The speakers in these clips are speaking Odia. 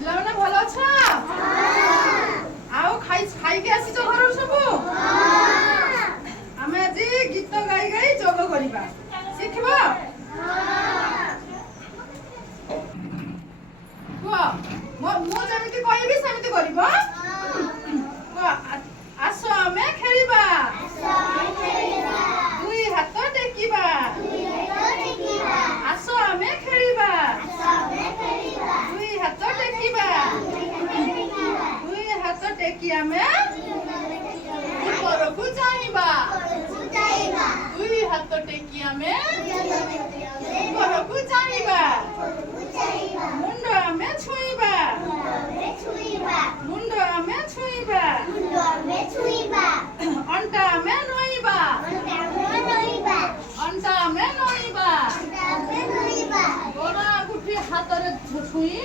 ପିଲାମାନେ ଭଲ ଅଛ? ଆଉ ଖାଇକି ଆସିଛ ଘରକୁ ସବୁ? ଆମେ ଆଜି ଗୀତ ଗାଇ ଗାଇ ଯୋଗ କରିବା, ଶିଖିବ? କୁହ, ମୁଁ ଯେମିତି କହିବି ସେମିତି କରିବ। ଆସ ଆମେ ଖେଳିବା, ଦୁଇ ହାତ ଟେକିବା। ଆସ ଆମେ ଖେଳିବା, ଦୁଇ ହାତ ଟେକିବା। ଦୁଇ ହାତ ଟେକି ଆମେ ଉପରକୁ ଚାହିଁବା। ଦୁଇ ହାତ ଟେକି ଆମେ ଉପରକୁ ଚାହିଁବା। ମୁଣ୍ଡ ଆମେ ଛୁଇଁବା, ମୁଣ୍ଡ ଆମେ ଛୁଇଁବା। ଅଣ୍ଟା ଆମେ ନଇଁବା, ଅଣ୍ଟା ଆମେ ନଇଁବା। ଗୋଡ଼ ଆଙ୍ଗୁଠି ହାତରେ ଛୁଇଁ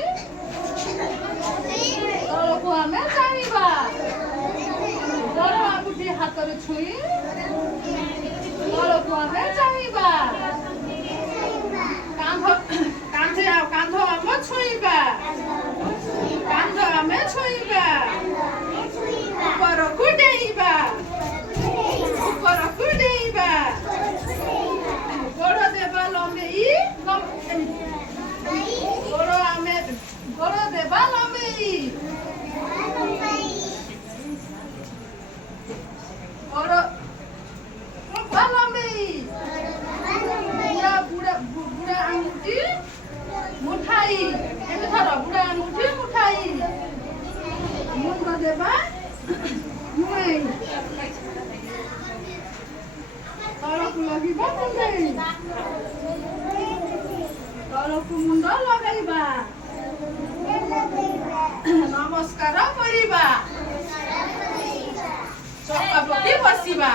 ତଳକୁ ଆମେ ଚାହିଁବା। ଗୋଡ଼ ଆଙ୍ଗୁଠି ହାତରେ ଛୁଇଁ ତଳକୁ ଆମେ ଚାହିଁବା। କାନ୍ଧ ଆମେ ଛୁଇଁବା, କାନ୍ଧ ଆମେ ଛୁଇଁବା। ଉପରକୁ ଡେଇଁବା, ଉପରକୁ ଡେଇଁବା। ଗୋଡ଼ ଦେବା ଲମ୍ବେଇ, ଗୋଡ଼ ଦେବା ଲମ୍ବେଇ। ଗୋଡ଼ ଲମ୍ବେଇ। ବୁଢ଼ା ଆଙ୍ଗୁଠି ମୁଠାଇ, ଏମିତି ଧର, ବୁଢ଼ା ଆଙ୍ଗୁଠି ମୁଠାଇ। ମୁଣ୍ଡ ଦେବା ନୁଆଁଇ, ତଳକୁ ଲଗିବା କୁଣ୍ଡେଇ। ତଳକୁ ମୁଣ୍ଡ ଲଗାଇବା, ନମସ୍କାର କରିବା, ଚକା ପକେଇ ବସିବା।